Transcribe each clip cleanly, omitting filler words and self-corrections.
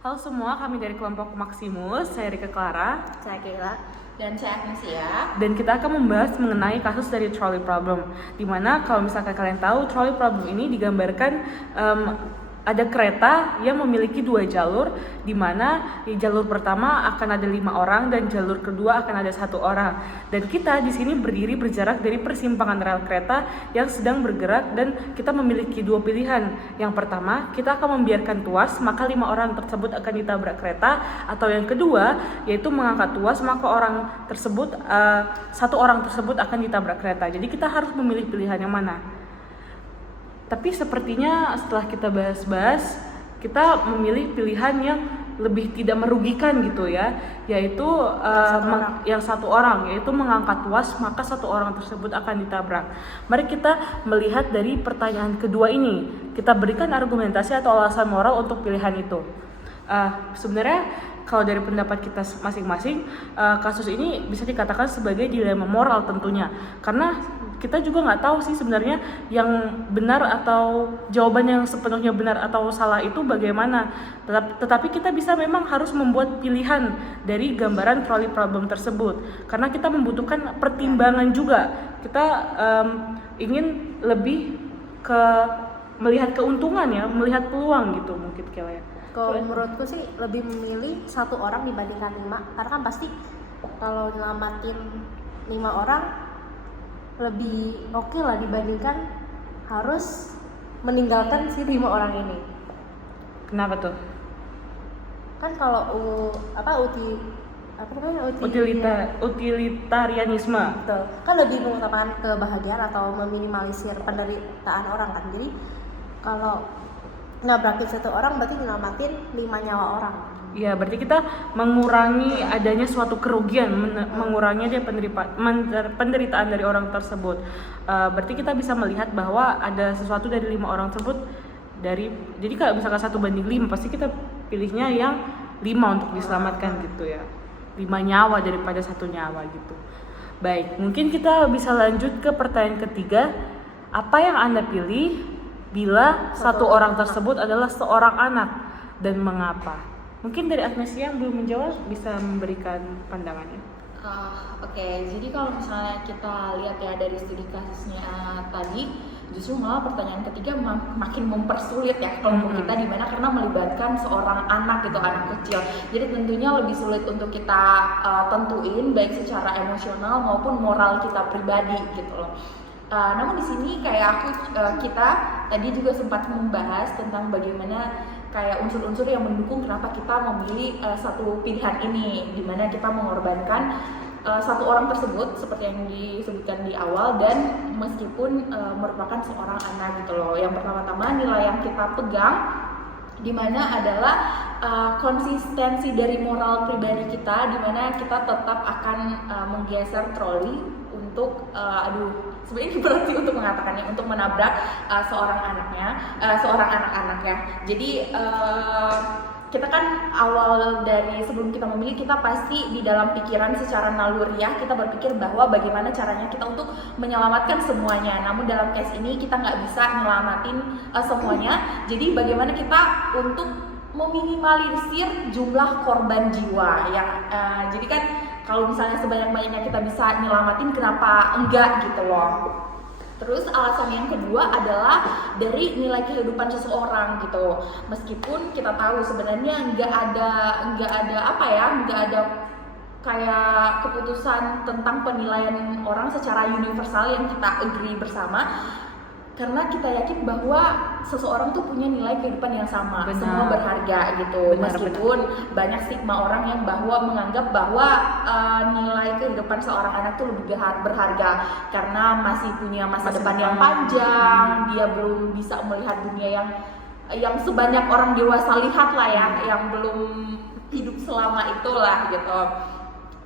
Halo semua, kami dari kelompok Maximus, saya Rika Clara. Saya Kayla. Dan saya Agnesia. Dan kita akan membahas mengenai kasus dari trolley problem. Dimana kalau misalkan kalian tahu, trolley problem ini digambarkan ada kereta yang memiliki 2 jalur, di mana di jalur pertama akan ada 5 orang dan jalur kedua akan ada 1 orang. Dan kita di sini berdiri berjarak dari persimpangan rel kereta yang sedang bergerak dan kita memiliki 2 pilihan. Yang pertama, kita akan membiarkan tuas, maka 5 orang tersebut akan ditabrak kereta, atau yang kedua yaitu mengangkat tuas, maka 1 orang tersebut akan ditabrak kereta. Jadi kita harus memilih pilihan yang mana. Tapi sepertinya setelah kita bahas-bahas, kita memilih pilihan yang lebih tidak merugikan gitu ya, yaitu yang 1 orang, yaitu mengangkat tuas, maka 1 orang tersebut akan ditabrak. Mari kita melihat dari pertanyaan kedua ini, kita berikan argumentasi atau alasan moral untuk pilihan itu. Sebenarnya kalau dari pendapat kita masing-masing, kasus ini bisa dikatakan sebagai dilema moral tentunya, karena kita juga nggak tahu sih sebenarnya yang benar atau jawaban yang sepenuhnya benar atau salah itu bagaimana. Tetapi kita bisa memang harus membuat pilihan dari gambaran trolley problem tersebut, karena kita membutuhkan pertimbangan juga. Kita ingin lebih ke melihat keuntungan ya, melihat peluang gitu mungkin kayaknya. Kalau menurutku sih lebih memilih 1 orang dibandingkan 5, karena kan pasti kalau nyelamatin 5 orang lebih oke lah dibandingkan harus meninggalkan si 5 orang ini. Kenapa tuh? Kan kalau utilitarianisme. Betul. Kan lebih mengutamakan kebahagiaan atau meminimalisir penderitaan orang kan. Jadi kalau nabrakin 1 orang berarti nyelamatin 5 nyawa orang. Ya, berarti kita mengurangi adanya suatu kerugian, mengurangi dia penderitaan dari orang tersebut. Berarti kita bisa melihat bahwa ada sesuatu dari 5 orang tersebut jadi kalau misalkan 1:5, pasti kita pilihnya yang 5 untuk diselamatkan gitu ya. 5 nyawa daripada 1 nyawa gitu. Baik, mungkin kita bisa lanjut ke pertanyaan ketiga. Apa yang Anda pilih bila 1 orang tersebut adalah seorang anak, dan mengapa? Mungkin dari Agnesia yang belum menjawab bisa memberikan pandangannya. Oke, jadi kalau misalnya kita lihat ya dari studi kasusnya tadi, justru malah pertanyaan ketiga makin mempersulit ya kelompok kita, dimana karena melibatkan seorang anak gitu, anak kecil. Jadi tentunya lebih sulit untuk kita tentuin baik secara emosional maupun moral kita pribadi gitu loh. Namun di sini kayak kita tadi juga sempat membahas tentang bagaimana kayak unsur-unsur yang mendukung kenapa kita memilih satu pilihan ini, di mana kita mengorbankan 1 orang tersebut seperti yang disebutkan di awal, dan meskipun merupakan seorang anak gitu loh. Yang pertama-tama nilai yang kita pegang di mana adalah konsistensi dari moral pribadi kita, di mana kita tetap akan menggeser troli untuk sebenarnya ini berarti untuk mengatakannya, untuk menabrak seorang anak-anak ya. Jadi kita kan awal dari sebelum kita memilih, kita pasti di dalam pikiran secara naluriah kita berpikir bahwa bagaimana caranya kita untuk menyelamatkan semuanya. Namun dalam case ini kita nggak bisa nyelamatin semuanya. Jadi bagaimana kita untuk meminimalisir jumlah korban jiwa yang jadi kan kalau misalnya sebanyak-banyaknya kita bisa nyelamatin, kenapa enggak gitu loh. Terus alasan yang kedua adalah dari nilai kehidupan seseorang gitu. Meskipun kita tahu sebenarnya nggak ada kayak keputusan tentang penilaian orang secara universal yang kita agree bersama, karena kita yakin bahwa seseorang tuh punya nilai kehidupan yang sama. Benar. Semua berharga gitu. Meskipun banyak stigma orang yang menganggap bahwa nilai kehidupan seorang anak tuh lebih berharga karena masih punya masa depan yang panjang, dia belum bisa melihat dunia yang sebanyak orang dewasa lihat lah ya, yang belum hidup selama itulah gitu.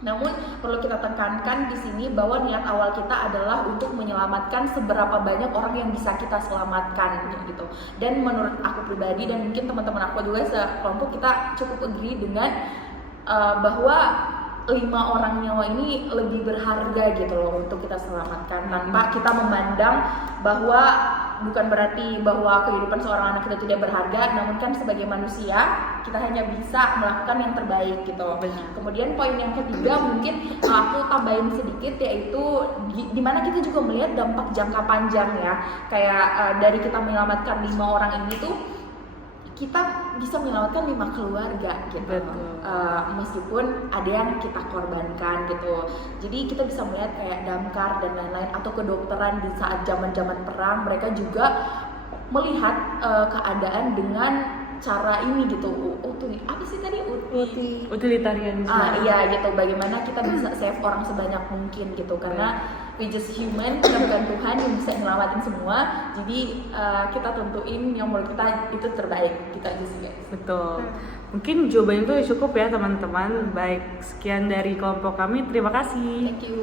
Namun perlu kita tekankan di sini bahwa niat awal kita adalah untuk menyelamatkan seberapa banyak orang yang bisa kita selamatkan gitu. Dan menurut aku pribadi dan mungkin teman-teman aku juga sekelompok, kita cukup agree dengan bahwa 5 orang nyawa ini lebih berharga gitu loh untuk kita selamatkan, tanpa kita memandang bahwa bukan berarti bahwa kehidupan seorang anak itu tidak berharga, namun kan sebagai manusia kita hanya bisa melakukan yang terbaik gitu. Benar. Kemudian poin yang ketiga mungkin aku tambahin sedikit, yaitu dimana kita juga melihat dampak jangka panjang ya, kayak dari kita menyelamatkan 5 orang ini tuh kita bisa menyelamatkan 5 keluarga gitu. Meskipun ada yang kita korbankan gitu. Jadi kita bisa melihat kayak damkar dan lain-lain, atau kedokteran di saat zaman-zaman perang, mereka juga melihat keadaan dengan cara ini gitu. Apa sih tadi? Utilitarianisme. Iya gitu, bagaimana kita bisa save orang sebanyak mungkin gitu, karena we just human, kita bukan Tuhan yang bisa nyelamatin semua. Jadi kita tentuin yang menurut kita itu terbaik, kita aja sih guys. Betul. Mungkin jawaban itu cukup ya teman-teman. Baik, sekian dari kelompok kami. Terima kasih. Thank you.